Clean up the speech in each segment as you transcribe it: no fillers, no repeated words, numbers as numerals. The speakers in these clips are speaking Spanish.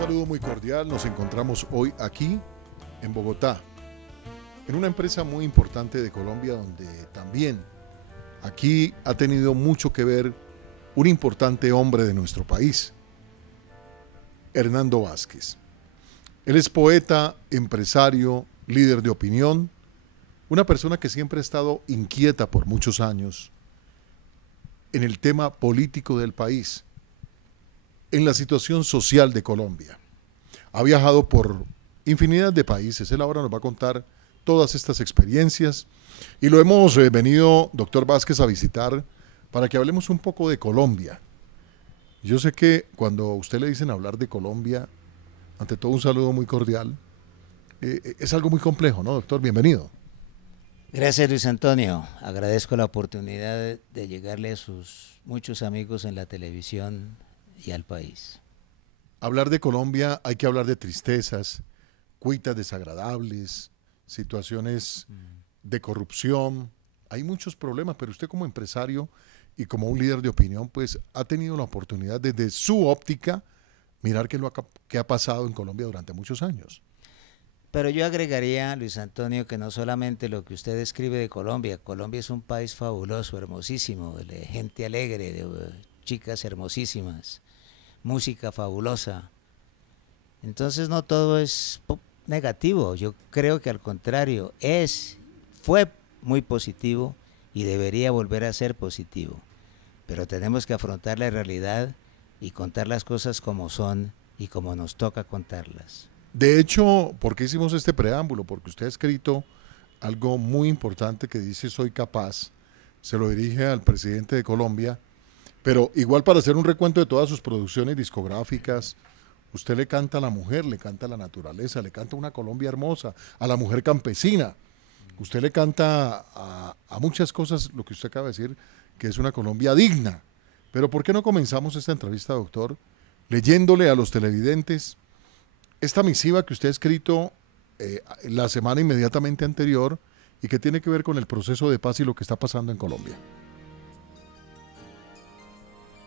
saludo muy cordial. Nos encontramos hoy aquí en Bogotá, en una empresa muy importante de Colombia, donde también aquí ha tenido mucho que ver un importante hombre de nuestro país, Hernando Vázquez. Él es poeta, empresario, líder de opinión, una persona que siempre ha estado inquieta por muchos años en el tema político del país, en la situación social de Colombia. Ha viajado por infinidad de países. Él ahora nos va a contar todas estas experiencias y lo hemos venido, doctor Vázquez, a visitar para que hablemos un poco de Colombia. Yo sé que cuando a usted le dicen hablar de Colombia, ante todo un saludo muy cordial, es algo muy complejo, ¿no, doctor? Bienvenido. Gracias, Luis Antonio. Agradezco la oportunidad de llegarle a sus muchos amigos en la televisión y al país. Hablar de Colombia, hay que hablar de tristezas, cuitas desagradables, situaciones de corrupción. Hay muchos problemas, pero usted como empresario y como un líder de opinión, pues ha tenido la oportunidad desde su óptica mirar qué ha pasado en Colombia durante muchos años. Pero yo agregaría, Luis Antonio, que no solamente lo que usted describe de Colombia. Colombia es un país fabuloso, hermosísimo, de gente alegre, de chicas hermosísimas, música fabulosa. Entonces no todo es negativo. Yo creo que al contrario, fue muy positivo y debería volver a ser positivo. Pero tenemos que afrontar la realidad y contar las cosas como son y como nos toca contarlas. De hecho, ¿por qué hicimos este preámbulo? Porque usted ha escrito algo muy importante que dice "soy capaz", se lo dirige al presidente de Colombia, pero igual para hacer un recuento de todas sus producciones discográficas, usted le canta a la mujer, le canta a la naturaleza, le canta a una Colombia hermosa, a la mujer campesina, usted le canta a muchas cosas, lo que usted acaba de decir, que es una Colombia digna. Pero ¿por qué no comenzamos esta entrevista, doctor, leyéndole a los televidentes esta misiva que usted ha escrito la semana inmediatamente anterior y que tiene que ver con el proceso de paz y lo que está pasando en Colombia?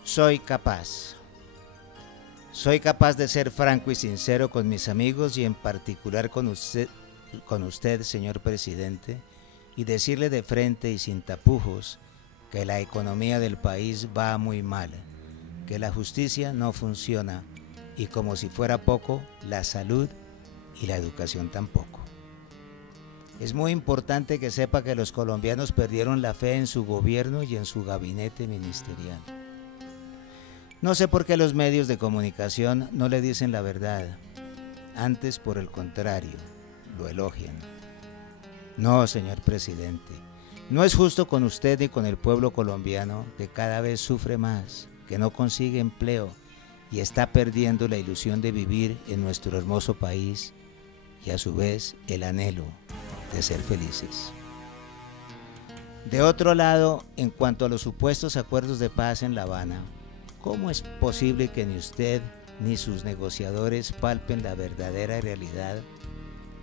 Soy capaz. Soy capaz de ser franco y sincero con mis amigos y en particular con usted, señor presidente, y decirle de frente y sin tapujos que la economía del país va muy mal, que la justicia no funciona y, como si fuera poco, la salud y la educación tampoco. Es muy importante que sepa que los colombianos perdieron la fe en su gobierno y en su gabinete ministerial. No sé por qué los medios de comunicación no le dicen la verdad. Antes, por el contrario, lo elogian. No, señor presidente, no es justo con usted ni con el pueblo colombiano, que cada vez sufre más, que no consigue empleo y está perdiendo la ilusión de vivir en nuestro hermoso país y a su vez el anhelo de ser felices. De otro lado, en cuanto a los supuestos acuerdos de paz en La Habana, ¿cómo es posible que ni usted ni sus negociadores palpen la verdadera realidad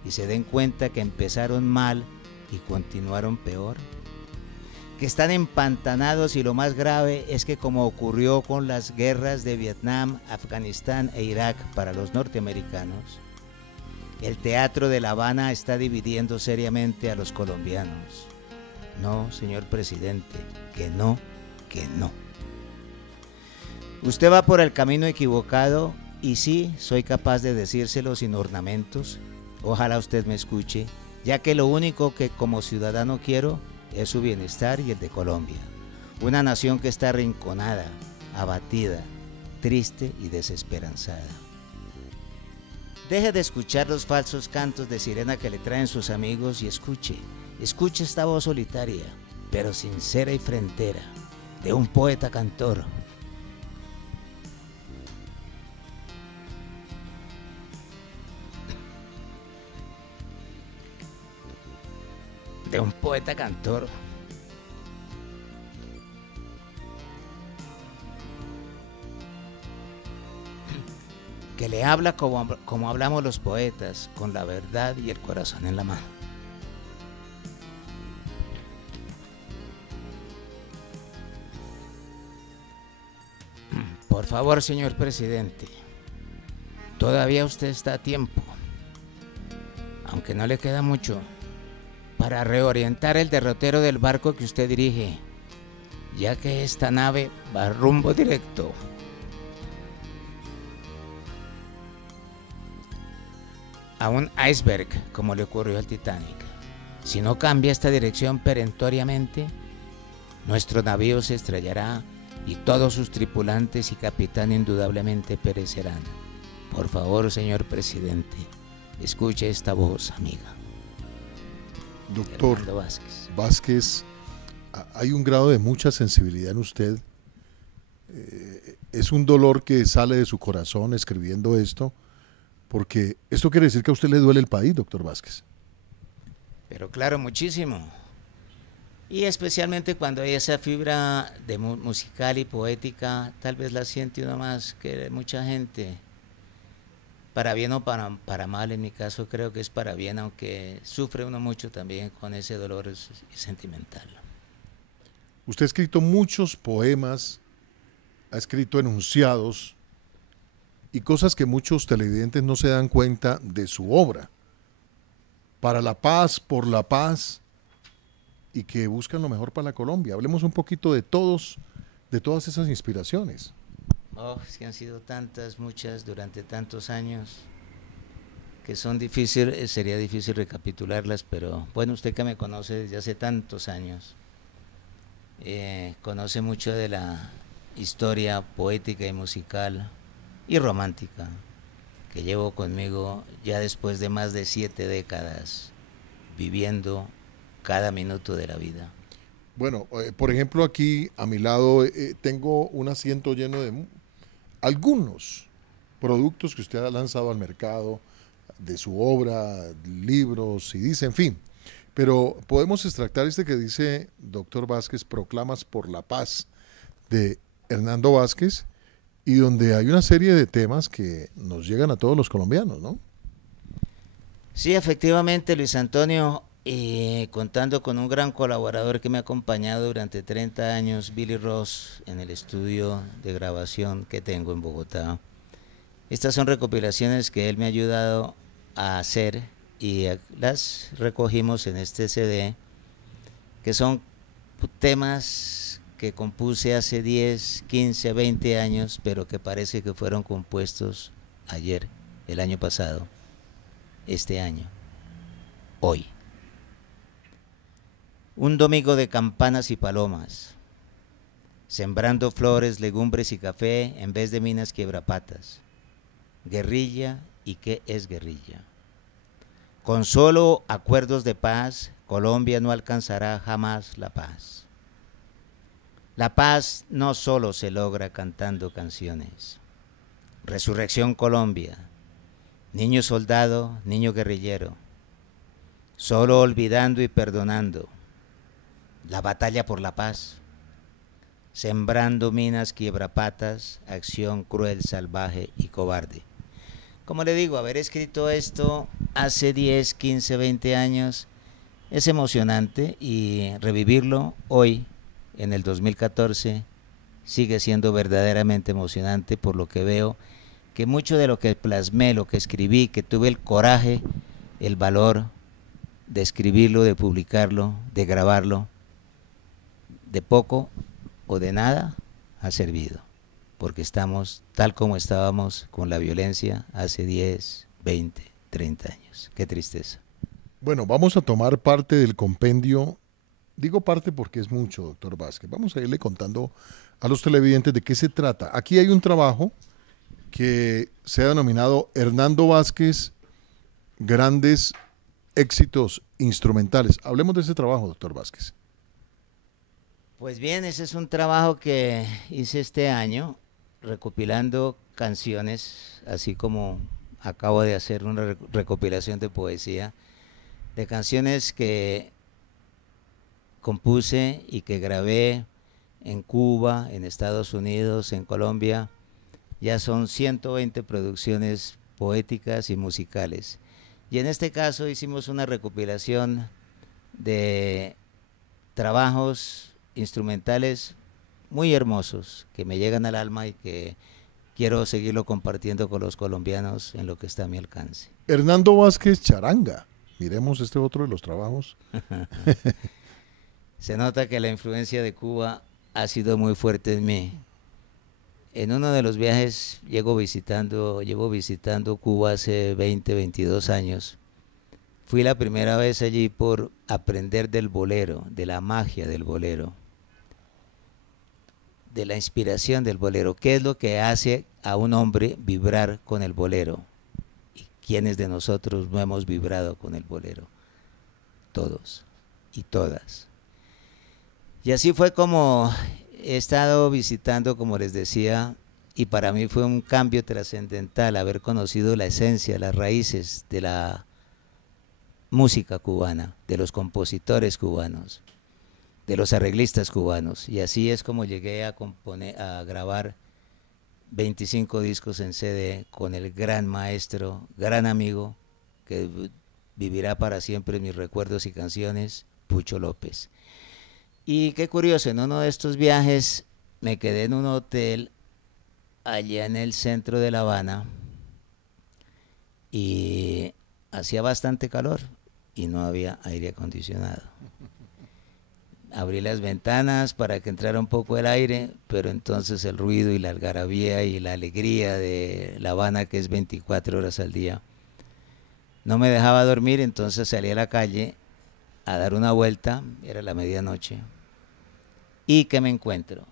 y se den cuenta que empezaron mal y continuaron peor? Que están empantanados y lo más grave es que, como ocurrió con las guerras de Vietnam, Afganistán e Irak para los norteamericanos, el teatro de La Habana está dividiendo seriamente a los colombianos. No, señor presidente, que no, que no. Usted va por el camino equivocado y sí, soy capaz de decírselo sin ornamentos. Ojalá usted me escuche, ya que lo único que como ciudadano quiero es su bienestar y el de Colombia. Una nación que está arrinconada, abatida, triste y desesperanzada. Deje de escuchar los falsos cantos de sirena que le traen sus amigos y escuche esta voz solitaria, pero sincera y frentera, de un poeta cantor. De un poeta cantor. Que le habla como hablamos los poetas, con la verdad y el corazón en la mano. Por favor, señor presidente, Todavía usted está a tiempo, aunque no le queda mucho, para reorientar el derrotero del barco que usted dirige, ya que esta nave va rumbo directo a un iceberg, como le ocurrió al Titanic. Si no cambia esta dirección perentoriamente, nuestro navío se estrellará y todos sus tripulantes y capitán indudablemente perecerán. Por favor, señor presidente, escuche esta voz, amiga. Doctor Hernando Vázquez. Vázquez, hay un grado de mucha sensibilidad en usted. Es un dolor que sale de su corazón escribiendo esto, porque esto quiere decir que a usted le duele el país, doctor Vázquez. Pero claro, muchísimo. Y especialmente cuando hay esa fibra de musical y poética, tal vez la siente uno más que mucha gente. Para bien o para mal, en mi caso creo que es para bien, aunque sufre uno mucho también con ese dolor sentimental. Usted ha escrito muchos poemas, ha escrito enunciados y cosas que muchos televidentes no se dan cuenta de su obra. Para la paz, por la paz, y que buscan lo mejor para la Colombia. Hablemos un poquito de todas esas inspiraciones. Oh, es que han sido tantas, muchas, durante tantos años, que son difíciles, sería difícil recapitularlas, pero bueno, usted que me conoce desde hace tantos años, conoce mucho de la historia poética y musical y romántica que llevo conmigo ya después de más de 7 décadas viviendo cada minuto de la vida. Bueno, por ejemplo, aquí a mi lado tengo un asiento lleno de algunos productos que usted ha lanzado al mercado, de su obra, libros y dice, en fin. Pero podemos extractar este que dice, doctor Vázquez, Proclamas por la Paz, de Hernando Vázquez, y donde hay una serie de temas que nos llegan a todos los colombianos, ¿no? Sí, efectivamente, Luis Antonio, contando con un gran colaborador que me ha acompañado durante 30 años, Billy Ross, en el estudio de grabación que tengo en Bogotá. Estas son recopilaciones que él me ha ayudado a hacer y las recogimos en este CD, que son temas que compuse hace 10, 15, 20 años, pero que parece que fueron compuestos ayer, el año pasado, este año, hoy. Un domingo de campanas y palomas, sembrando flores, legumbres y café en vez de minas quiebrapatas. Guerrilla, ¿y qué es guerrilla? Con solo acuerdos de paz, Colombia no alcanzará jamás la paz. La paz no solo se logra cantando canciones. Resurrección Colombia, niño soldado, niño guerrillero, solo olvidando y perdonando. La batalla por la paz, sembrando minas quiebrapatas, acción cruel, salvaje y cobarde. Como le digo, haber escrito esto hace 10, 15, 20 años es emocionante y revivirlo hoy, en el 2014, sigue siendo verdaderamente emocionante, por lo que veo que mucho de lo que plasmé, lo que escribí, que tuve el coraje, el valor de escribirlo, de publicarlo, de grabarlo, de poco o de nada ha servido, porque estamos tal como estábamos con la violencia hace 10, 20, 30 años. Qué tristeza. Bueno, vamos a tomar parte del compendio. Digo parte porque es mucho, doctor Vázquez. Vamos a irle contando a los televidentes de qué se trata. Aquí hay un trabajo que se ha denominado Hernando Vázquez, Grandes Éxitos Instrumentales. Hablemos de ese trabajo, doctor Vázquez. Pues bien, ese es un trabajo que hice este año, recopilando canciones, así como acabo de hacer una recopilación de poesía, de canciones que compuse y que grabé en Cuba, en Estados Unidos, en Colombia. Ya son 120 producciones poéticas y musicales. Y en este caso hicimos una recopilación de trabajos instrumentales muy hermosos que me llegan al alma y que quiero seguirlo compartiendo con los colombianos en lo que está a mi alcance. Hernando Vázquez Charanga. Miremos este otro de los trabajos. Se nota que la influencia de Cuba ha sido muy fuerte en mí. En uno de los viajes llevo visitando Cuba hace 20, 22 años. Fui la primera vez allí por aprender del bolero, de la magia del bolero, de la inspiración del bolero. ¿Qué es lo que hace a un hombre vibrar con el bolero? ¿Y quiénes de nosotros no hemos vibrado con el bolero? Todos y todas. Y así fue como he estado visitando, como les decía, y para mí fue un cambio trascendental haber conocido la esencia, las raíces de la música cubana, de los compositores cubanos, de los arreglistas cubanos. Y así es como llegué a grabar 25 discos en CD con el gran maestro, gran amigo, que vivirá para siempre en mis recuerdos y canciones, Pucho López. Y qué curioso, en uno de estos viajes me quedé en un hotel allá en el centro de La Habana y hacía bastante calor y no había aire acondicionado. Abrí las ventanas para que entrara un poco el aire, pero entonces el ruido y la algarabía y la alegría de La Habana, que es 24 horas al día, no me dejaba dormir. Entonces salí a la calle a dar una vuelta, era la medianoche, y ¿qué me encuentro?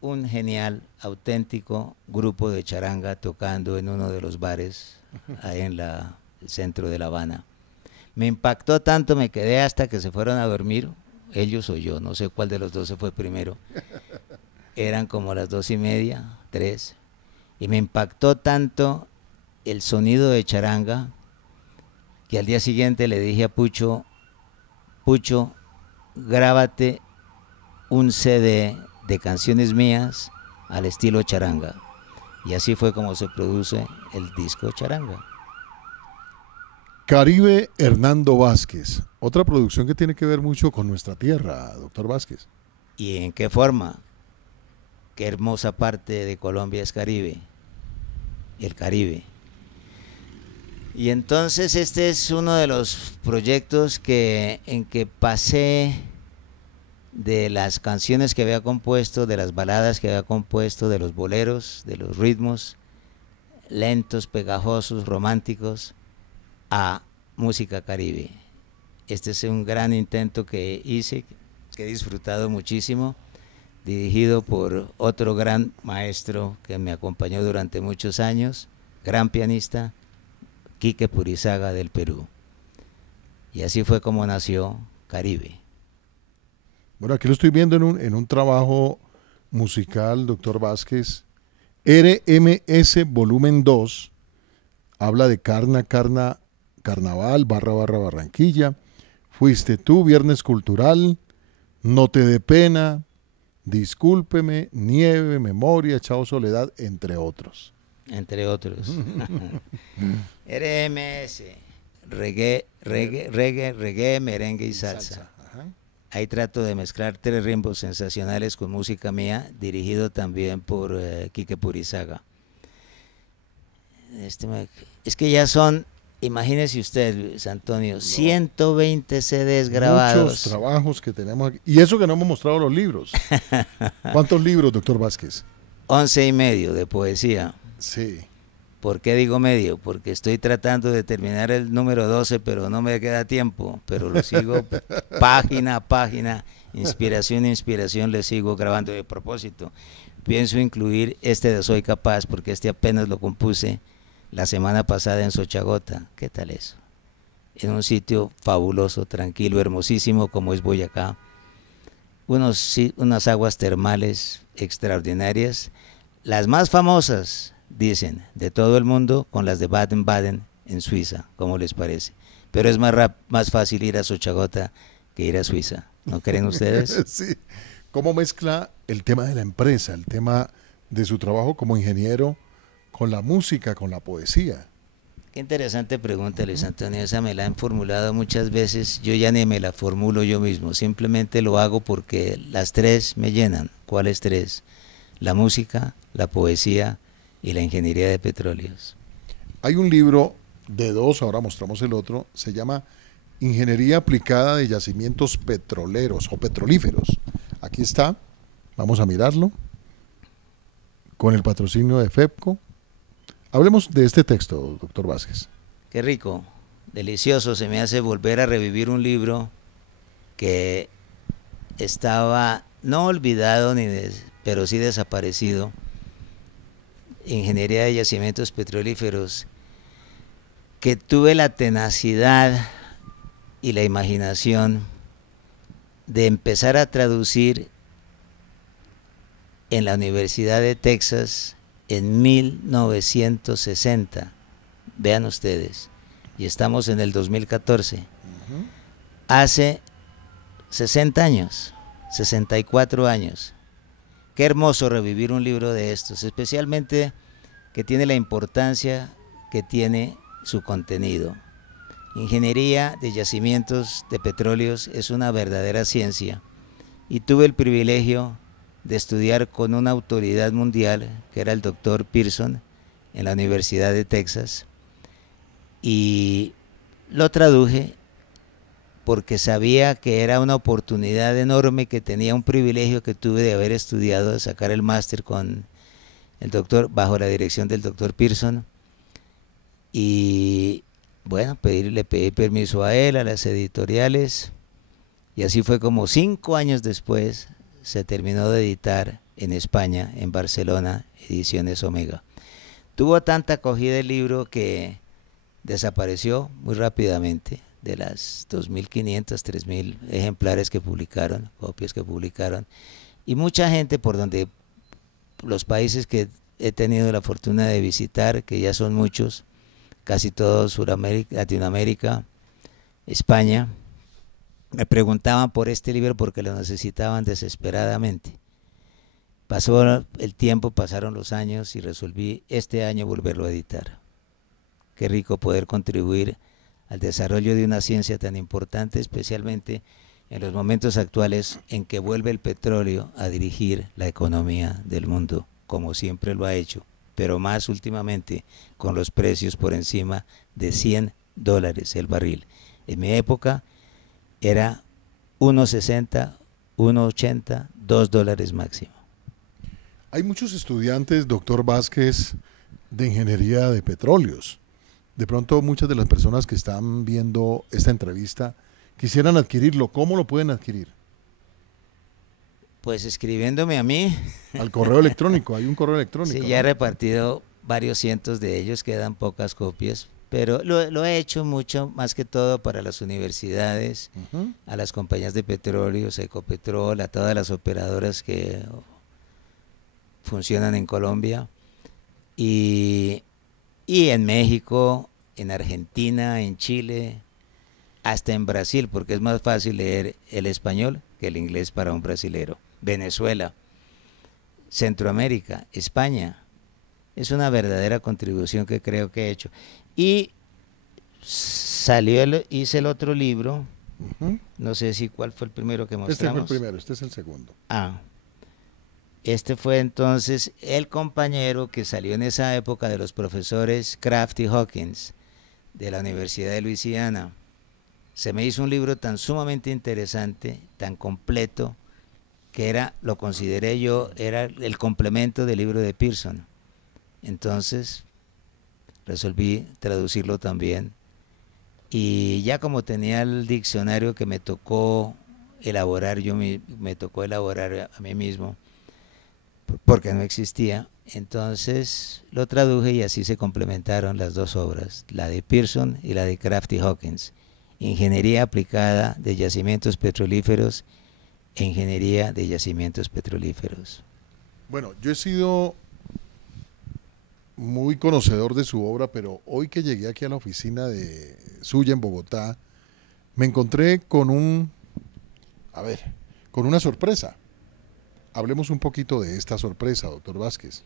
Un genial, auténtico grupo de charanga tocando en uno de los bares ahí en el centro de La Habana. Me impactó tanto, me quedé hasta que se fueron a dormir, ellos o yo, no sé cuál de los dos se fue primero. Eran como las 2:30, 3, y me impactó tanto el sonido de charanga que al día siguiente le dije a Pucho, grábate un CD de canciones mías al estilo charanga. Y así fue como se produce el disco Charanga. Caribe Hernando Vázquez. Otra producción que tiene que ver mucho con nuestra tierra, doctor Vázquez. ¿Y en qué forma? Qué hermosa parte de Colombia es Caribe. El Caribe. Y entonces este es uno de los proyectos en que pasé de las canciones que había compuesto, de las baladas que había compuesto, de los boleros, de los ritmos lentos, pegajosos, románticos, a música caribe. Este es un gran intento que hice, que he disfrutado muchísimo, dirigido por otro gran maestro que me acompañó durante muchos años, gran pianista, Quique Purizaga del Perú. Y así fue como nació Caribe. Bueno, aquí lo estoy viendo en un trabajo musical, doctor Vázquez. RMS Volumen 2, habla de Carnaval, / Barranquilla, Fuiste tú, Viernes Cultural, No te dé pena, Discúlpeme, Nieve, Memoria, Chao Soledad, entre otros. Entre otros. RMS, reggae, merengue y salsa. Ahí trato de mezclar 3 ritmos sensacionales con música mía, dirigido también por Quique Purizaga. Es que ya son, imagínese usted, Luis Antonio, 120 CDs grabados. Muchos trabajos que tenemos aquí. Y eso que no hemos mostrado los libros. ¿Cuántos libros, doctor Vázquez? 11 y medio de poesía. Sí. ¿Por qué digo medio? Porque estoy tratando de terminar el número 12, pero no me queda tiempo, pero lo sigo página a página, inspiración a inspiración, le sigo grabando. De propósito, pienso incluir este de Soy Capaz, porque este apenas lo compuse la semana pasada en Sochagota. ¿Qué tal eso? En un sitio fabuloso, tranquilo, hermosísimo como es Boyacá. Unas aguas termales extraordinarias, las más famosas, dicen, de todo el mundo, con las de Baden-Baden en Suiza, ¿cómo les parece? Pero es más fácil ir a Sochagota que ir a Suiza, ¿no creen ustedes? Sí. ¿Cómo mezcla el tema de la empresa, el tema de su trabajo como ingeniero, con la música, con la poesía? Qué interesante pregunta, Luis Antonio. Esa me la han formulado muchas veces. Yo ya ni me la formulo yo mismo, simplemente lo hago porque las 3 me llenan. ¿Cuáles 3? La música, la poesía y la ingeniería de petróleos. Hay un libro de dos, ahora mostramos el otro, se llama Ingeniería aplicada de yacimientos petroleros o petrolíferos. Aquí está, vamos a mirarlo, con el patrocinio de FEPCO. Hablemos de este texto, doctor Vázquez. Qué rico, delicioso, se me hace volver a revivir un libro que estaba no olvidado, pero sí desaparecido. Ingeniería de yacimientos petrolíferos, que tuve la tenacidad y la imaginación de empezar a traducir en la Universidad de Texas en 1960. Vean ustedes, y estamos en el 2014. Hace 60 años, 64 años. Qué hermoso revivir un libro de estos, especialmente que tiene la importancia que tiene su contenido. Ingeniería de yacimientos de petróleos es una verdadera ciencia y tuve el privilegio de estudiar con una autoridad mundial que era el doctor Pearson en la Universidad de Texas, y lo traduje porque sabía que era una oportunidad enorme, que tenía un privilegio que tuve de haber estudiado, de sacar el máster con el doctor, bajo la dirección del doctor Pearson. Y bueno, le pedí permiso a él, a las editoriales, y así fue como 5 años después se terminó de editar en España, en Barcelona, Ediciones Omega. Tuvo tanta acogida el libro que desapareció muy rápidamente. De las 2.500, 3.000 ejemplares que publicaron, copias que publicaron, y mucha gente por donde los países que he tenido la fortuna de visitar, que ya son muchos, casi todo Sudamérica, Latinoamérica, España, me preguntaban por este libro porque lo necesitaban desesperadamente. Pasó el tiempo, pasaron los años y resolví este año volverlo a editar. Qué rico poder contribuir al desarrollo de una ciencia tan importante, especialmente en los momentos actuales en que vuelve el petróleo a dirigir la economía del mundo, como siempre lo ha hecho, pero más últimamente con los precios por encima de $100 el barril. En mi época era 1.60, 1.80, $2 máximo. Hay muchos estudiantes, doctor Vázquez, de ingeniería de petróleos. De pronto muchas de las personas que están viendo esta entrevista quisieran adquirirlo. ¿Cómo lo pueden adquirir? Pues escribiéndome a mí. Al correo electrónico, hay un correo electrónico. Sí, ya he repartido varios cientos de ellos, quedan pocas copias, pero lo he hecho mucho, más que todo para las universidades, a las compañías de petróleos, Ecopetrol, a todas las operadoras que funcionan en Colombia, y en México, en Argentina, en Chile, hasta en Brasil, porque es más fácil leer el español que el inglés para un brasilero. Venezuela, Centroamérica, España. Es una verdadera contribución que creo que he hecho. Y hice el otro libro, no sé si cuál fue el primero que mostramos. Este fue el primero, este es el segundo. Este fue entonces el compañero que salió en esa época de los profesores Kraft y Hawkins de la Universidad de Luisiana. Se me hizo un libro tan sumamente interesante, tan completo, que lo consideré yo, era el complemento del libro de Pearson. Entonces resolví traducirlo también. Y ya como tenía el diccionario que me tocó elaborar, me tocó elaborar a mí mismo, porque no existía, entonces lo traduje y así se complementaron las dos obras, la de Pearson y la de Kraft y Hawkins, Ingeniería aplicada de yacimientos petrolíferos e Ingeniería de yacimientos petrolíferos. Bueno, yo he sido muy conocedor de su obra, pero hoy que llegué aquí a la oficina de suya en Bogotá, me encontré con una sorpresa. Hablemos un poquito de esta sorpresa, doctor Vázquez.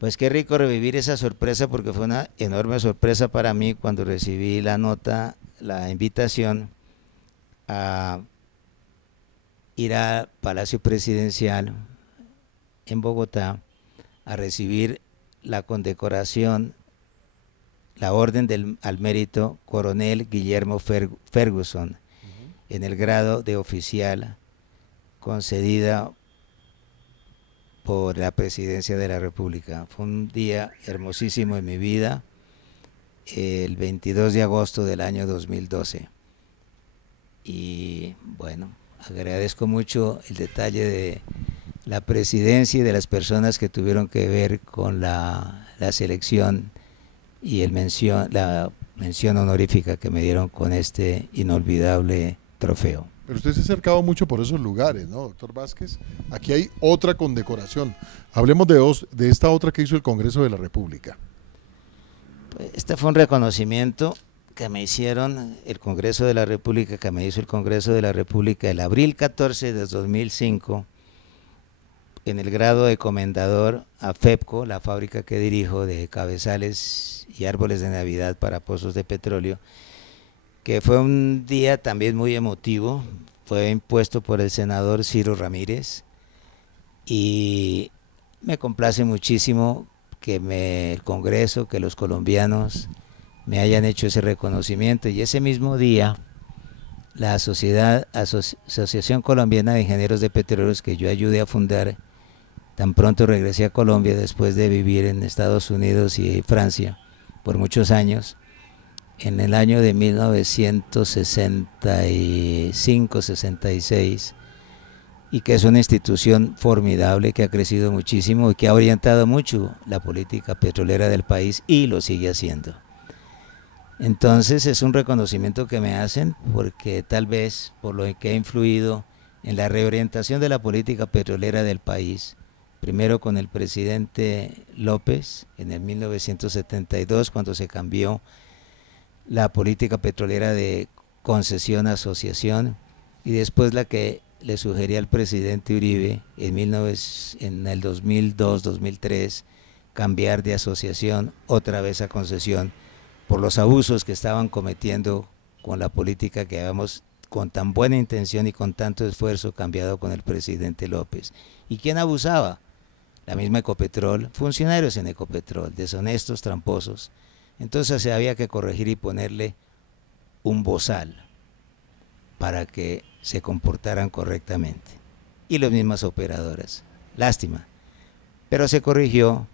Pues qué rico revivir esa sorpresa, porque fue una enorme sorpresa para mí cuando recibí la nota, la invitación a ir al Palacio Presidencial en Bogotá a recibir la condecoración, la orden al mérito Coronel Guillermo Ferguson, en el grado de oficial, concedida por la Presidencia de la República. Fue un día hermosísimo en mi vida, el 22 de agosto del año 2012. Y bueno, agradezco mucho el detalle de la presidencia y de las personas que tuvieron que ver con la selección y la mención honorífica que me dieron con este inolvidable trofeo. Pero usted se ha acercado mucho por esos lugares, ¿no, doctor Vázquez? Aquí hay otra condecoración. Hablemos de esta otra que hizo el Congreso de la República. Pues este fue un reconocimiento que me hicieron el Congreso de la República, que me hizo el Congreso de la República el abril 14 de 2005, en el grado de comendador a FEPCO, la fábrica que dirijo de cabezales y árboles de Navidad para pozos de petróleo, que fue un día también muy emotivo. Fue impuesto por el senador Ciro Ramírez y me complace muchísimo que el Congreso, que los colombianos me hayan hecho ese reconocimiento. Y ese mismo día la Asociación Colombiana de Ingenieros de Petróleos, que yo ayudé a fundar, tan pronto regresé a Colombia después de vivir en Estados Unidos y Francia por muchos años, en el año de 1965-66, y que es una institución formidable que ha crecido muchísimo y que ha orientado mucho la política petrolera del país y lo sigue haciendo. Entonces es un reconocimiento que me hacen porque tal vez por lo que ha influido en la reorientación de la política petrolera del país, primero con el presidente López en el 1972, cuando se cambió la política petrolera de concesión a asociación, y después la que le sugería al presidente Uribe en el 2002-2003, cambiar de asociación otra vez a concesión por los abusos que estaban cometiendo con la política que habíamos con tan buena intención y con tanto esfuerzo cambiado con el presidente López. ¿Y quién abusaba? La misma Ecopetrol, funcionarios en Ecopetrol, deshonestos, tramposos. Entonces había que corregir y ponerle un bozal para que se comportaran correctamente. Y las mismas operadoras. Lástima. Pero se corrigió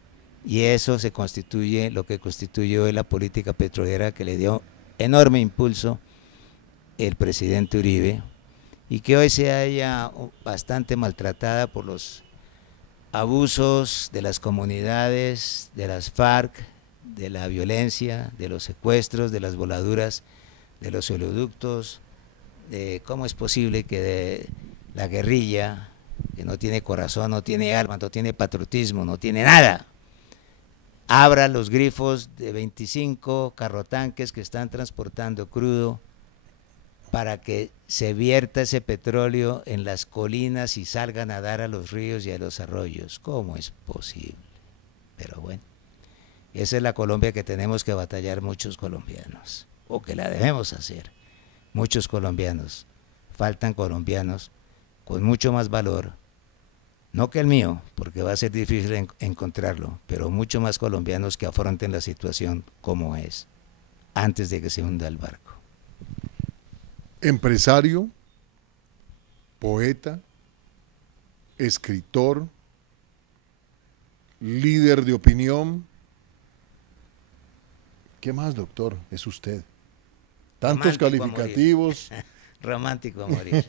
y eso se constituye lo que constituyó hoy la política petrolera que le dio enorme impulso el presidente Uribe y que hoy se halla bastante maltratada por los abusos de las comunidades, de las FARC, de la violencia, de los secuestros, de las voladuras, de los oleoductos, de cómo es posible que de la guerrilla, que no tiene corazón, no tiene alma, no tiene patriotismo, no tiene nada, abra los grifos de 25 carrotanques que están transportando crudo para que se vierta ese petróleo en las colinas y salgan a dar a los ríos y a los arroyos. ¿Cómo es posible? Pero bueno, esa es la Colombia que tenemos que batallar muchos colombianos, o que la debemos hacer. Muchos colombianos, faltan colombianos con mucho más valor, no que el mío, porque va a ser difícil encontrarlo, pero mucho más colombianos que afronten la situación como es, antes de que se hunda el barco. Empresario, poeta, escritor, líder de opinión. ¿Qué más, doctor? Es usted. Tantos calificativos. Romántico a morir.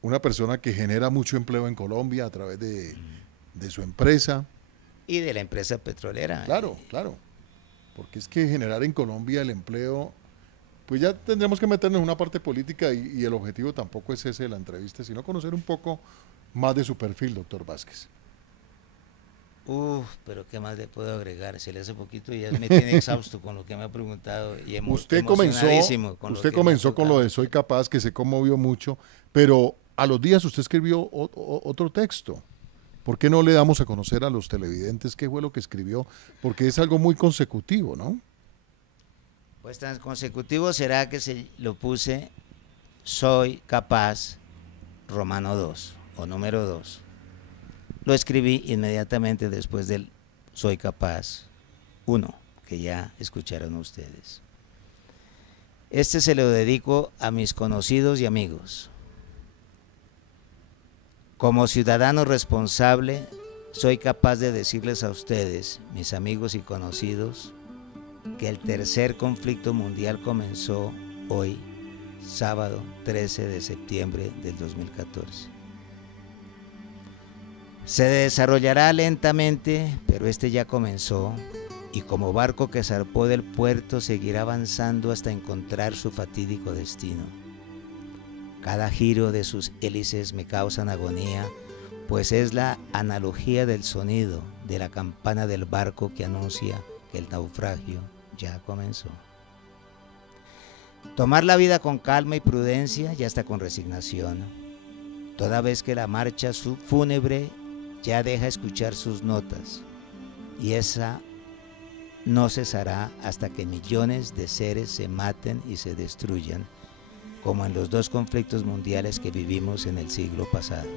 Una persona que genera mucho empleo en Colombia a través de su empresa. Y de la empresa petrolera. Claro, claro. Porque es que generar en Colombia el empleo, pues ya tendremos que meternos en una parte política y el objetivo tampoco es ese de la entrevista, sino conocer un poco más de su perfil, doctor Vázquez. Pero ¿qué más le puedo agregar? Se le hace poquito y ya me tiene exhausto con lo que me ha preguntado. Y usted comenzó con lo de Soy Capaz, que se conmovió mucho, pero a los días usted escribió otro texto. ¿Por qué no le damos a conocer a los televidentes qué fue lo que escribió? Porque es algo muy consecutivo, ¿no? Pues tan consecutivo será que se lo puse Soy Capaz, Romano 2, o número 2. Lo escribí inmediatamente después del Soy capaz 1, que ya escucharon ustedes. Este se lo dedico a mis conocidos y amigos. Como ciudadano responsable, soy capaz de decirles a ustedes, mis amigos y conocidos, que el tercer conflicto mundial comenzó hoy, sábado 13 de septiembre del 2014. Se desarrollará lentamente, pero este ya comenzó, y como barco que zarpó del puerto seguirá avanzando hasta encontrar su fatídico destino. Cada giro de sus hélices me causa agonía, pues es la analogía del sonido de la campana del barco que anuncia que el naufragio ya comenzó. Tomar la vida con calma y prudencia y hasta con resignación, toda vez que la marcha fúnebre ya deja escuchar sus notas, y esa no cesará hasta que millones de seres se maten y se destruyan, como en los 2 conflictos mundiales que vivimos en el siglo pasado.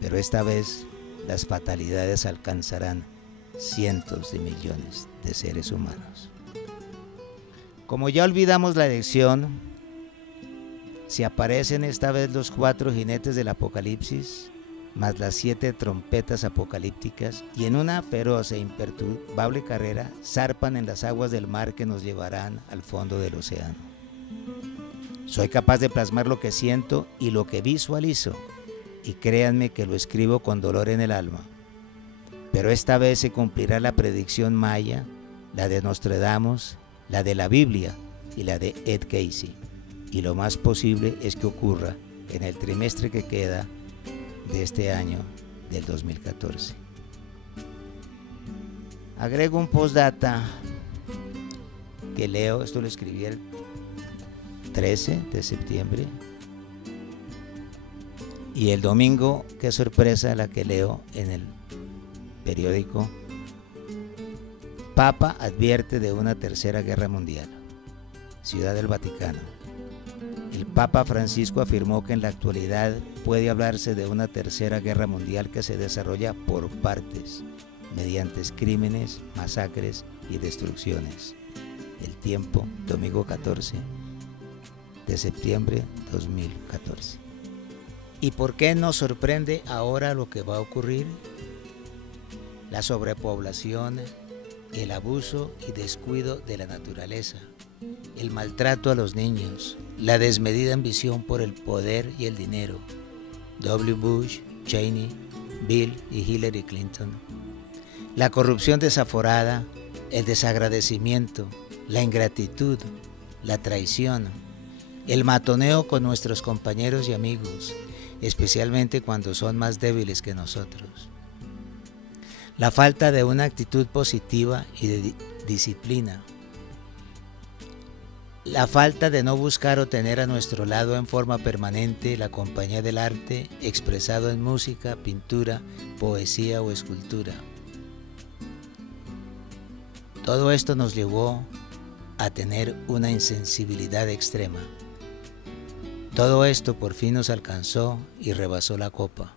Pero esta vez las fatalidades alcanzarán cientos de millones de seres humanos. Como ya olvidamos la lección, si aparecen esta vez los 4 jinetes del Apocalipsis, más las 7 trompetas apocalípticas, y en una feroz e imperturbable carrera zarpan en las aguas del mar que nos llevarán al fondo del océano. Soy capaz de plasmar lo que siento y lo que visualizo, y créanme que lo escribo con dolor en el alma. Pero esta vez se cumplirá la predicción maya, la de Nostradamus, la de la Biblia y la de Ed Casey. Y lo más posible es que ocurra en el trimestre que queda de este año del 2014. Agrego un postdata que leo, esto lo escribí el 13 de septiembre, y el domingo, qué sorpresa la que leo en el periódico: Papa advierte de una tercera guerra mundial. Ciudad del Vaticano. El Papa Francisco afirmó que en la actualidad puede hablarse de una tercera guerra mundial que se desarrolla por partes, mediante crímenes, masacres y destrucciones. El Tiempo, domingo 14 de septiembre 2014. ¿Y por qué nos sorprende ahora lo que va a ocurrir? La sobrepoblación, el abuso y descuido de la naturaleza, el maltrato a los niños, la desmedida ambición por el poder y el dinero. W. Bush, Cheney, Bill y Hillary Clinton. La corrupción desaforada, el desagradecimiento, la ingratitud, la traición, el matoneo con nuestros compañeros y amigos, especialmente cuando son más débiles que nosotros. La falta de una actitud positiva y de disciplina. La falta de no buscar o tener a nuestro lado en forma permanente la compañía del arte expresado en música, pintura, poesía o escultura. Todo esto nos llevó a tener una insensibilidad extrema. Todo esto por fin nos alcanzó y rebasó la copa.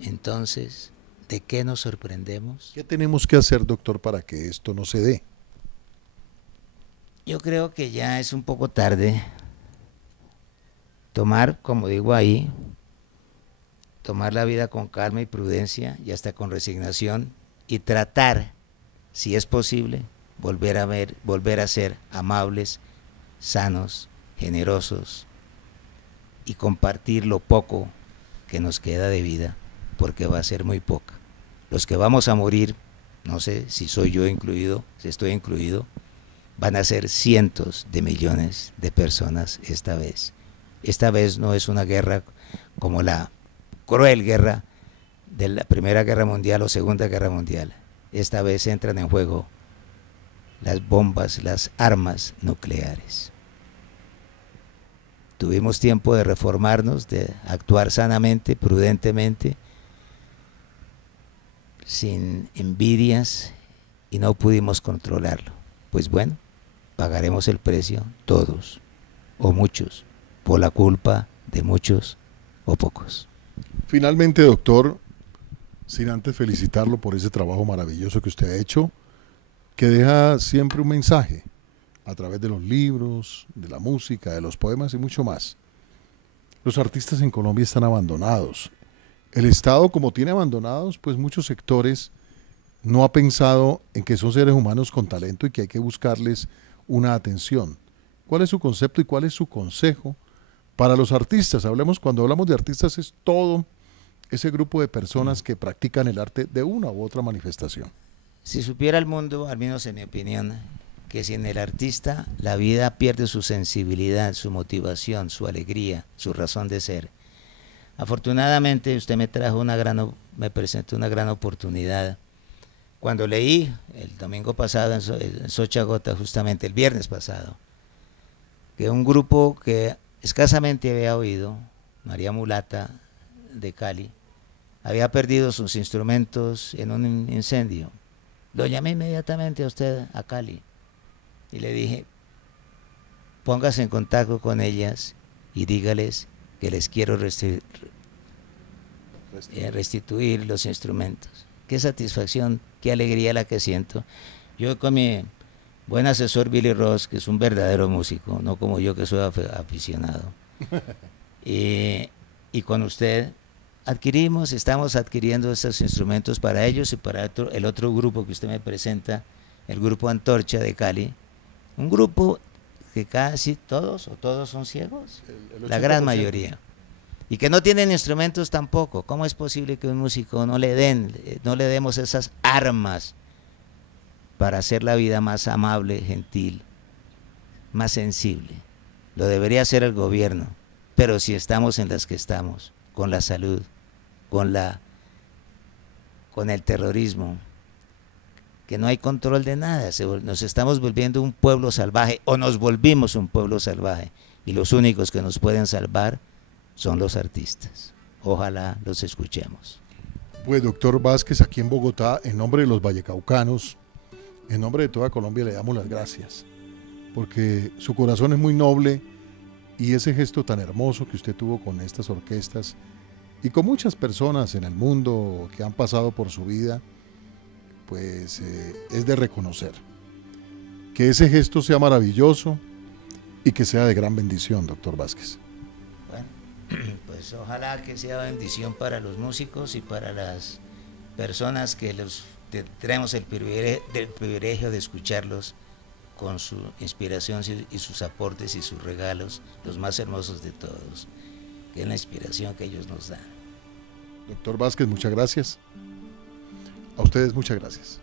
Entonces, ¿de qué nos sorprendemos? ¿Qué tenemos que hacer, doctor, para que esto no se dé? Yo creo que ya es un poco tarde. Tomar, como digo ahí, tomar la vida con calma y prudencia y hasta con resignación, y tratar, si es posible, volver a ser amables, sanos, generosos, y compartir lo poco que nos queda de vida, porque va a ser muy poca. Los que vamos a morir, no sé si soy yo incluido, si estoy incluido, van a ser cientos de millones de personas esta vez. Esta vez no es una guerra como la cruel guerra de la Primera Guerra Mundial o Segunda Guerra Mundial. Esta vez entran en juego las bombas, las armas nucleares. Tuvimos tiempo de reformarnos, de actuar sanamente, prudentemente, sin envidias, y no pudimos controlarlo. Pues bueno, pagaremos el precio todos, o muchos, por la culpa de muchos o pocos. Finalmente, doctor, sin antes felicitarlo por ese trabajo maravilloso que usted ha hecho, que deja siempre un mensaje a través de los libros, de la música, de los poemas y mucho más. Los artistas en Colombia están abandonados. El Estado, como tiene abandonados, pues muchos sectores, no ha pensado en que son seres humanos con talento y que hay que buscarles una atención. ¿Cuál es su concepto y cuál es su consejo para los artistas? Cuando hablamos de artistas, es todo ese grupo de personas que practican el arte de una u otra manifestación. Si supiera el mundo, al menos en mi opinión, que sin el artista la vida pierde su sensibilidad, su motivación, su alegría, su razón de ser. Afortunadamente usted me presentó una gran oportunidad. Cuando leí el domingo pasado en Sochagota, justamente el viernes pasado, que un grupo que escasamente había oído, María Mulata de Cali, había perdido sus instrumentos en un incendio. Lo llamé inmediatamente a usted a Cali y le dije, póngase en contacto con ellas y dígales que les quiero restituir los instrumentos. Qué satisfacción, qué alegría la que siento. Yo con mi buen asesor Billy Ross, que es un verdadero músico, no como yo que soy aficionado, y con usted estamos adquiriendo estos instrumentos para ellos y para el otro grupo que usted me presenta, el grupo Antorcha de Cali, un grupo que casi todos son ciegos, la gran mayoría, y que no tienen instrumentos tampoco. ¿Cómo es posible que un músico no le demos esas armas para hacer la vida más amable, gentil, más sensible? Lo debería hacer el gobierno, pero si estamos en las que estamos, con la salud, con el terrorismo, que no hay control de nada, nos estamos volviendo un pueblo salvaje, o nos volvimos un pueblo salvaje, y los únicos que nos pueden salvar son los artistas. Ojalá los escuchemos. Pues doctor Vázquez, aquí en Bogotá, en nombre de los vallecaucanos, en nombre de toda Colombia, le damos las gracias, porque su corazón es muy noble y ese gesto tan hermoso que usted tuvo con estas orquestas y con muchas personas en el mundo que han pasado por su vida, pues es de reconocer. Que ese gesto sea maravilloso y que sea de gran bendición, doctor Vázquez. Bueno, pues ojalá que sea bendición para los músicos y para las personas que tenemos el privilegio de escucharlos con su inspiración y sus aportes y sus regalos, los más hermosos de todos, que es la inspiración que ellos nos dan. Doctor Vázquez, muchas gracias. A ustedes muchas gracias.